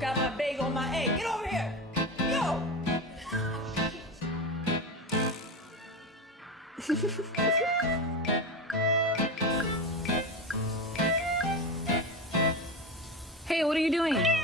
Got my bagel on my egg. Get over here. Yo. Hey, what are you doing?